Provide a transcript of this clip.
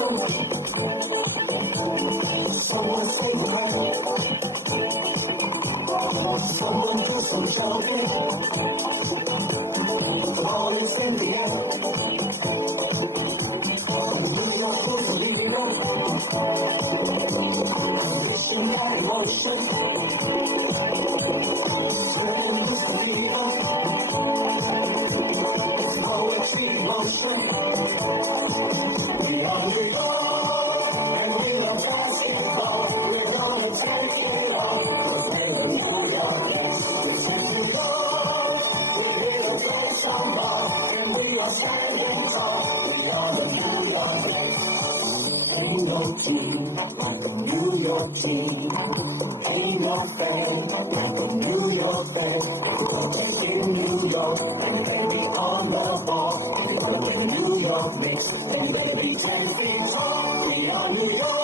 Someone take a breath. Someone do some jumping. The ball is in the air. Do not put the leader. Listen that emotion. Turn into the leader. Poetry emotion. We are the and we are dancing ball. We're gonna take it all. Hallelujah. We're here to play some ball, and we are standing tall. We are the New York Knicks. Ain't no team like the New York team. Ain't no fan like the New York fans. Because in New York, and they be on the ball. We're the New York Knicks, and they be 10 feet tall. We are New York.